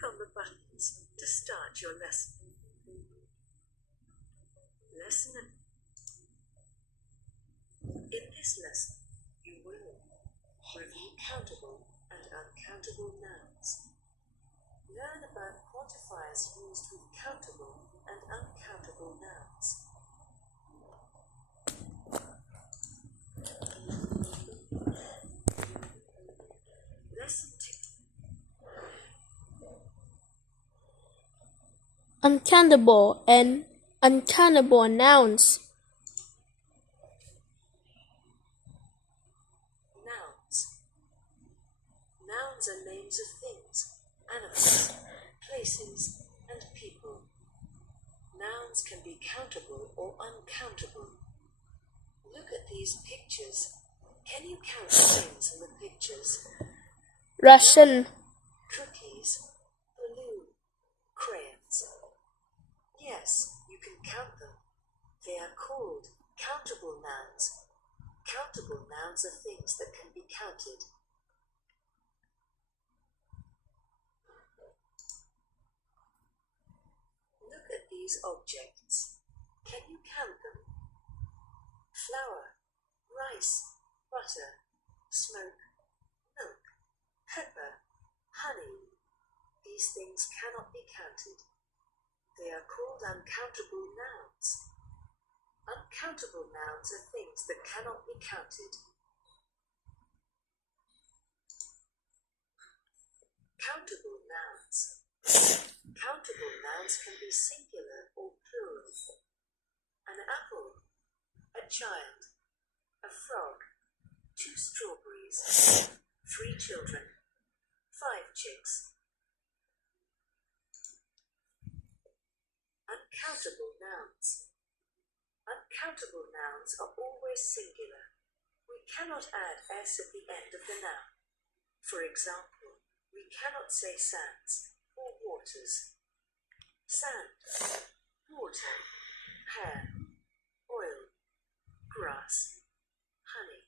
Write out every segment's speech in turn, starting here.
Click on the buttons to start your lesson. In this lesson, you will review countable and uncountable nouns. Learn about quantifiers used with countable and uncountable nouns. Lesson 2. Uncountable and uncountable nouns. Nouns are names of things, animals, places, and people. Nouns can be countable or uncountable. Look at these pictures. Can you count the things in the pictures? Russian, Cookies, balloon, crayons. Yes, you can count them. They are called countable nouns. Countable nouns are things that can be counted. Look at these objects. Can you count them? Flour, rice, butter, smoke, milk, pepper, honey. These things cannot be counted. They are called uncountable nouns. Uncountable nouns are things that cannot be counted. Countable nouns. Countable nouns can be singular or plural. An apple, a child, a frog, 2 strawberries, 3 children, 5 chicks. Uncountable nouns. Uncountable nouns are always singular. We cannot add s at the end of the noun. For example, we cannot say sands or waters. Sand, water, hair, oil, grass, honey.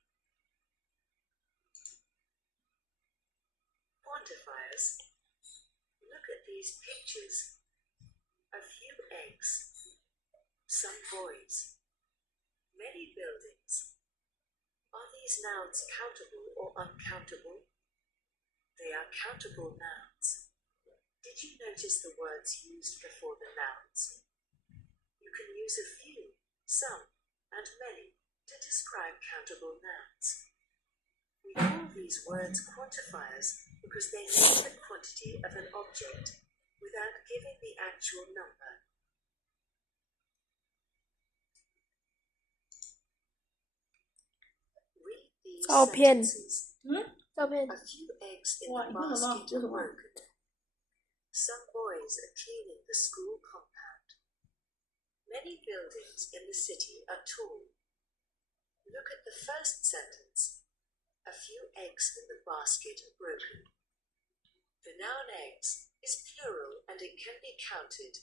Quantifiers. Look at these pictures. A few eggs. Some boys. Many buildings. Are these nouns countable or uncountable? They are countable nouns. Did you notice the words used before the nouns? You can use a few, some, and many to describe countable nouns. We call these words quantifiers because they name the quantity of an object without giving the actual number. Read these 照片 sentences. 照片 A few eggs in the basket are broken. Some boys are cleaning the school compound. Many buildings in the city are tall. Look at the first sentence. A few eggs in the basket are broken. The noun eggs is plural and it can be counted.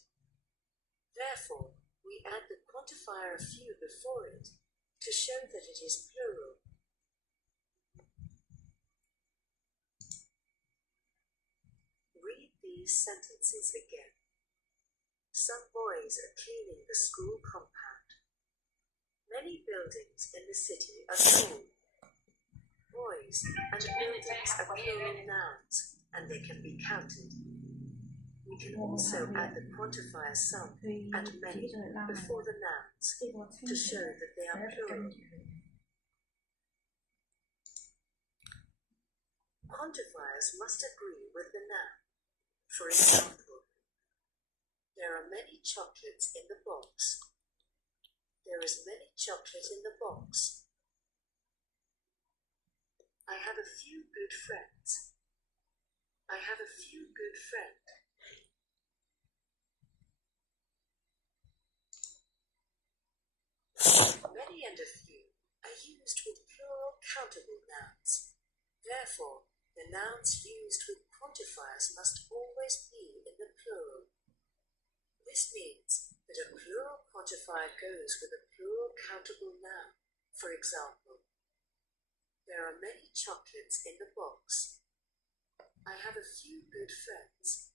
Therefore, we add the quantifier a few before it to show that it is plural. Read these sentences again. Some boys are cleaning the school compound. Many buildings in the city are tall. Boys and buildings are plural nouns, and they can be counted. We can also add the quantifier some and many before the nouns to show that they are plural. Quantifiers must agree with the noun. For example, there are many chocolates in the box. There is many chocolate in the box. I have a few good friends. I have a few good friends. Many and a few are used with plural countable nouns. Therefore, the nouns used with quantifiers must always be in the plural. This means that a plural quantifier goes with a plural countable noun. For example, there are many chocolates in the box. I have a few good friends.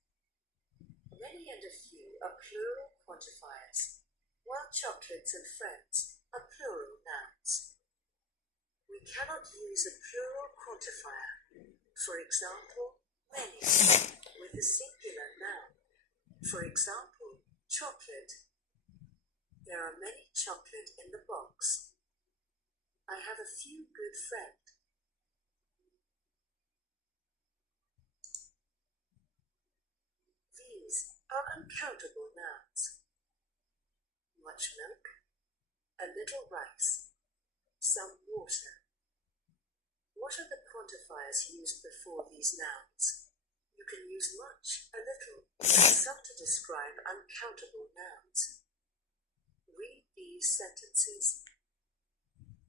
Many and a few are plural quantifiers, while chocolates and friends are plural nouns. We cannot use a plural quantifier, for example, many, with a singular noun. For example, chocolate. There are many chocolate in the box. I have a few good friends. These are uncountable nouns. Much milk, a little rice, some water. What are the quantifiers used before these nouns? You can use much, a little, and some to describe uncountable nouns. Read these sentences.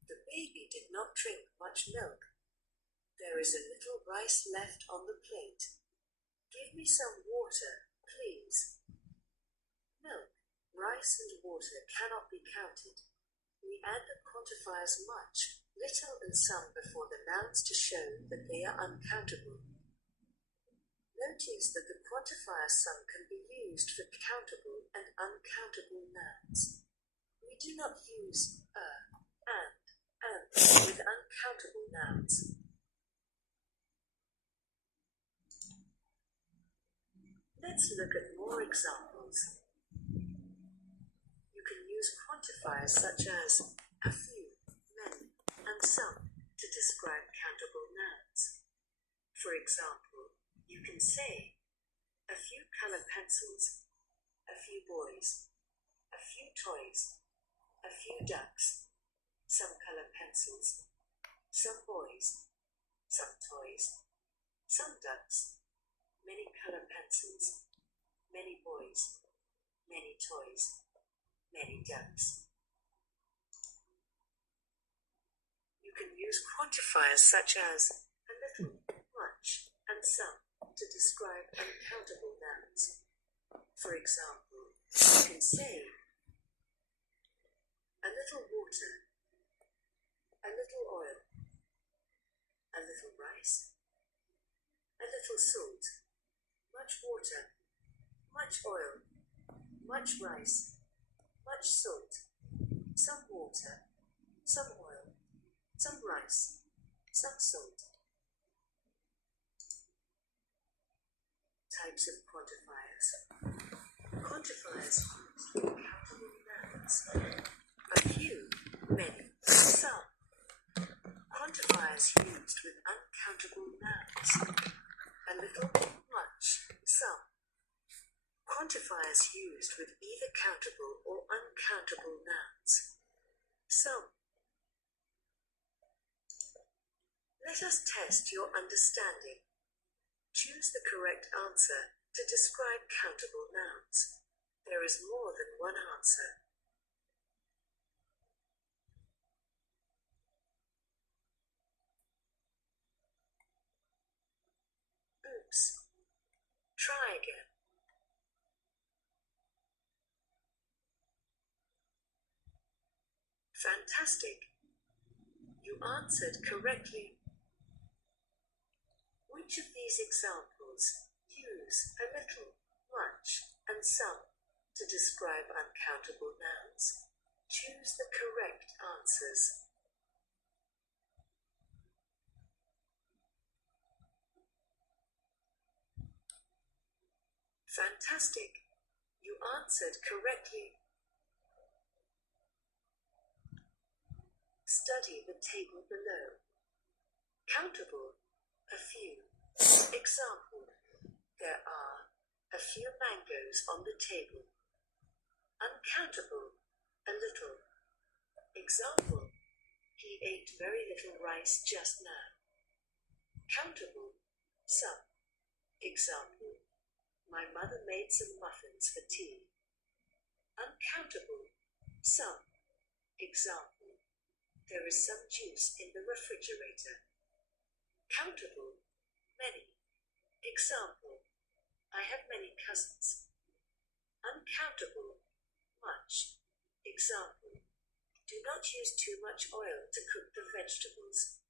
The baby did not drink much milk. There is a little rice left on the plate. Give me some water, please. Milk, rice and water cannot be counted. We add the quantifiers much, little and some before the nouns to show that they are uncountable. Notice that the quantifier some can be used for countable and uncountable nouns. We do not use and with uncountable nouns. Let's look at more examples. You can use quantifiers such as a few, many, and some to describe countable nouns. For example, you can say a few colored pencils, a few boys, a few toys, a few ducks, some colored pencils, some boys, some toys, some ducks, many colored pencils, many boys, many toys, many ducks. You can use quantifiers such as a little, much, and some to describe uncountable nouns. For example, you can say a little water, a little oil, a little rice, a little salt, much water, much oil, much rice, much salt, some water, some oil, some rice, some salt. Types of quantifiers. Quantifiers used for countable nouns. A few, many, some. Quantifiers used with uncountable nouns. A little, much, some. Quantifiers used with either countable or uncountable nouns. Some. Let us test your understanding. Choose the correct answer to describe countable nouns. There is more than one answer. Oops. Try again. Fantastic. You answered correctly. Which of these examples use a little, much, and some to describe uncountable nouns? Choose the correct answers. Fantastic. You answered correctly. Study the table below. Countable, a few. Example, there are a few mangoes on the table. Uncountable, a little. Example, he ate very little rice just now. Countable, some. Example, my mother made some muffins for tea. Uncountable, some. Example, there is some juice in the refrigerator. Countable, many. Example, I have many cousins. Uncountable, much. Example, do not use too much oil to cook the vegetables.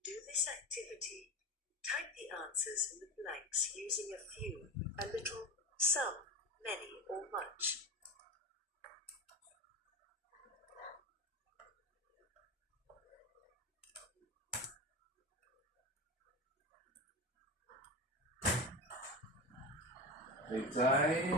Do this activity Type the answers in the blanks using a few, a little, some, many, or much. Big tie.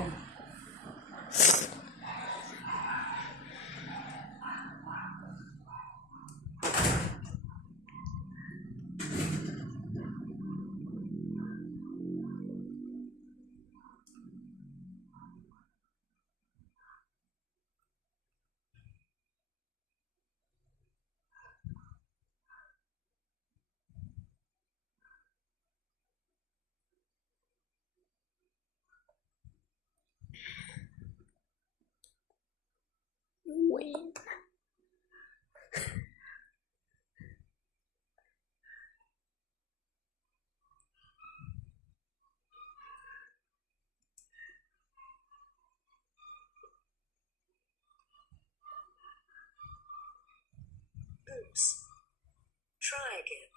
Win. Oops. Try again.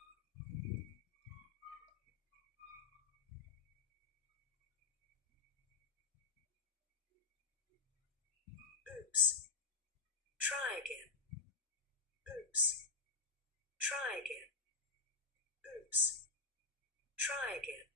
Oops. Try again. Oops. Try again. Oops. Try again.